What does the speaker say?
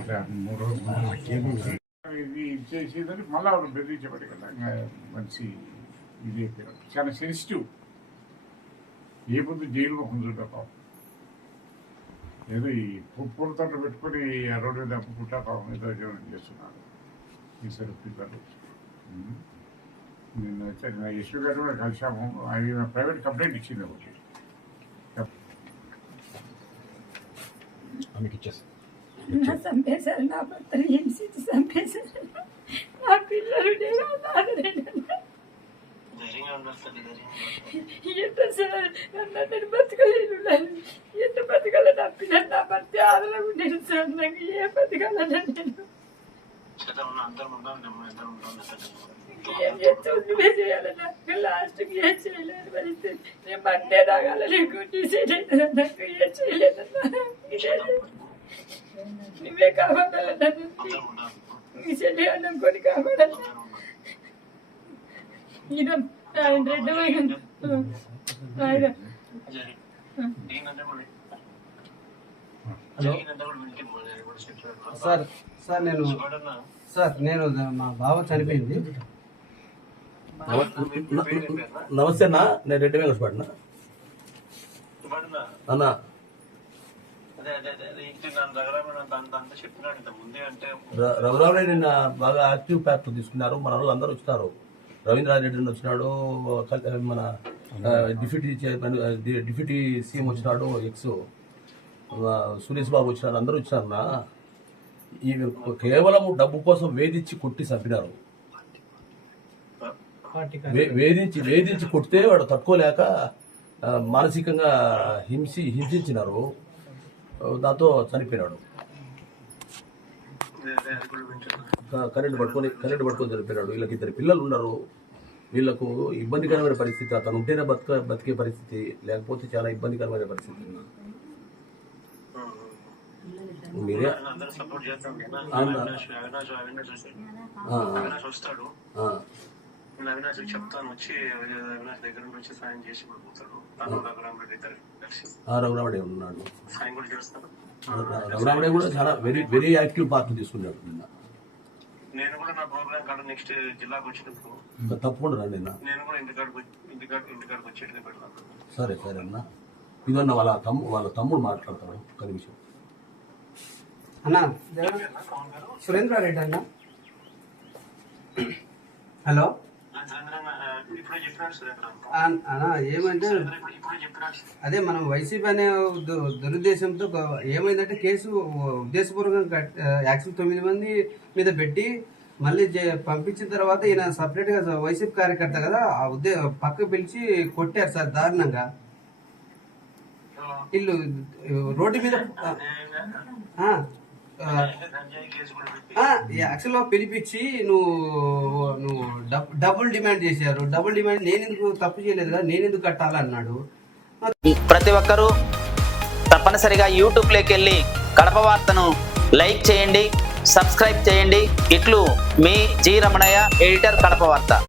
ఇలా 3 రోజులు కేబుల్ ఇది చేసేదని మళ్ళీ ఆవిడ బెదిరించబడి కదా మంచి ఇది అయిపోయారు. చాలా సెన్సిటివ్. ఏ పొద్దు జైలు ముఖం చూడపాం ఏదో ఈ పూలతో పెట్టుకొని ఆ రోడ్డు మీద అప్పుకుంటా పాపం ఏదో చేస్తున్నారు ఈసారి పిల్లలు. నేను వచ్చాను యశ్వ గారు కూడా కలిసాము. ఆయన ప్రైవేట్ కంప్లైంట్ ఇచ్చింది ఒకటి. చంపేశారు, నా భర్తను హింసించి చంపేశారు. నా పిల్లలు ఎంత సార్ నేను బతకలేను, ఎంత బతకాల నా పిల్లలు నా భర్త ఆదరణ నేను సార్. నాకు ఏ బతకాలన్నా నేను ఏం చేస్తే నువ్వే చేయాలన్నా లాస్ట్కి ఏం చేయలేదు పరిస్థితి. నేను బండే తాగాలని గుడ్డి చేయలేదు, నాకు ఏం చేయలేదన్నా. నువ్వే కాపాడాలన్నా, నీ చెల్లి అన్నం కొని కాపాడాలన్నా. ఇదో ఆయన రెడ్డి ఆయన సార్ నేను మా బావ చనిపోయింది. నమస్తే అన్న, నేను రెడ్డి వెంకటపడినా అన్న. రఘురామరెడ్డి నిన్న బాగా యాక్టివ్ ప్యాక్ తీసుకున్నారు. మన వాళ్ళు అందరూ వచ్చినారు. రవీంద్రారెడ్డి వచ్చినాడు, మన డిప్యూటీ సీఎం వచ్చినాడు, ఎక్స్ సురేష్ బాబు వచ్చినాడు, అందరూ వచ్చినారన్నా. ఈ కేవలం డబ్బు కోసం వేధించి కొట్టి చంపినారు. వేధించి కొడితే వాడు తట్టుకోలేక మానసికంగా హింసించినారు. దాంతో చనిపోయినాడు. కరెంటు పట్టుకొని చనిపోయినాడు. వీళ్ళకి 2 పిల్లలు ఉన్నారు. వీళ్ళకు ఇబ్బందికరమైన పరిస్థితి. అతను ఉంటేనే బతికే పరిస్థితి, లేకపోతే చాలా ఇబ్బందికరమైన పరిస్థితి. మీరే అవినాష్ చెప్తాను వచ్చి అవినాష్ దగ్గర నుంచి సాయం చేసి పడిపోతాడు. రఘురామడే ఉన్నాడు. సాయం కూడా చేస్తాడు. రఘురామడే కూడా చాలా వెరీ యాక్టివ్ పార్ట్ తీసుకున్నాడు. నేను కూడా నా ప్రోగ్రామ్ కాడ నెక్స్ట్ జిల్లాకు వచ్చినప్పుడు తప్పకుండా రండి. నేను కూడా ఇంటికాడికి వచ్చేట్టుగా పెడతాను. సరే అన్న. ఇదన్న వాళ్ళ తమ్ముడు మాట్లాడతాడు. ఒక నిమిషం అన్నా. సురేంద్రారెడ్డి అన్న. హలో అన్నా, ఏమంటే అదే మనం వైసీపీ అనే దురుద్దేశంతో ఏమైందంటే కేసు ఉద్దేశపూర్వకంగా యాక్చువల్ 9 మంది మీద పెట్టి మళ్ళీ పంపించిన తర్వాత ఈయన సపరేట్ గా వైసీపీ కార్యకర్త కదా పక్క పిలిచి కొట్టారు సార్ దారుణంగా. వీళ్ళు రోడ్డు మీద యాక్చువల్గా పిలిపించి నువ్వు డబుల్ డిమాండ్ చేశారు. డబుల్ డిమాండ్ నేను ఎందుకు తప్పు చేయలేదు కదా, నేను ఎందుకు కట్టాలన్నాడు. ప్రతి ఒక్కరూ తప్పనిసరిగా యూట్యూబ్లోకి వెళ్ళి కడప వార్తను లైక్ చేయండి, సబ్స్క్రైబ్ చేయండి. ఇట్లు మీ జి రమణయ్య, ఎడిటర్, కడప వార్త.